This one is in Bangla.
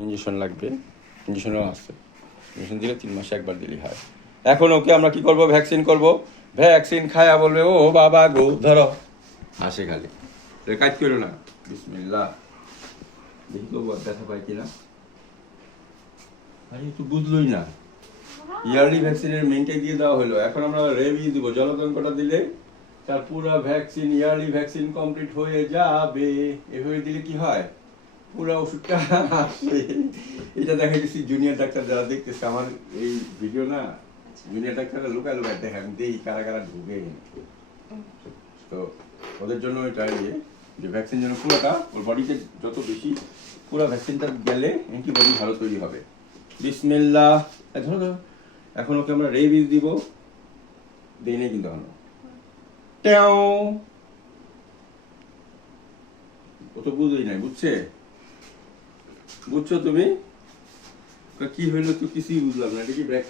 ইঞ্জেকশন লাগবে, ইঞ্জেকশনও আছে। ইঞ্জেকশন দিলে 3 মাসে একবার দিলেই হয়। এখন ওকে আমরা কি করব? ভ্যাকসিন করব। ভ্যাকসিন খায়া বলবে ও বাবা গো, ধরো আসে খালি কাজ করো না। বিসমিল্লাহ, দেখি তো ব্যথা পাই কিনা। আরে তো বুঝলোই না, ইয়ারলি ভ্যাকসিনের মেনটাই দিয়ে দেওয়া হলো। এখন আমরা রেবি দিব, জলতঙ্কটা দিলে তার পুরো ভ্যাকসিন, ইয়ারলি ভ্যাকসিন কমপ্লিট হয়ে যাবে। এভাবে দিলে কি হয়, পুরো ওষুধটা আসে। এটা দেখা গেছি জুনিয়র ডাক্তার যারা দেখতেছে আমার এই ভিডিও না, জুনিয়র ডাক্তাররা লুকায় লুকায় দেখে, আমি দেখি কারা কারা ঢুকে। তো ওদের জন্য এটা ইয়ে যে ভ্যাকসিন যেন পুরোটা ওর বডিতে যত বেশি পুরো ভ্যাকসিনটা গেলে অ্যান্টিবডি ভালো তৈরি হবে। বিসমিল্লাহ, ধরো ধরো। এখন ওকে আমরা রেবিস দিব, দিই নেই কিন্তু এখনো। ট্যাও, ও তো বুঝোই নাই, বুঝছো তুমি? কি হইলো তো কিছুই বুঝলাম না, এটা কি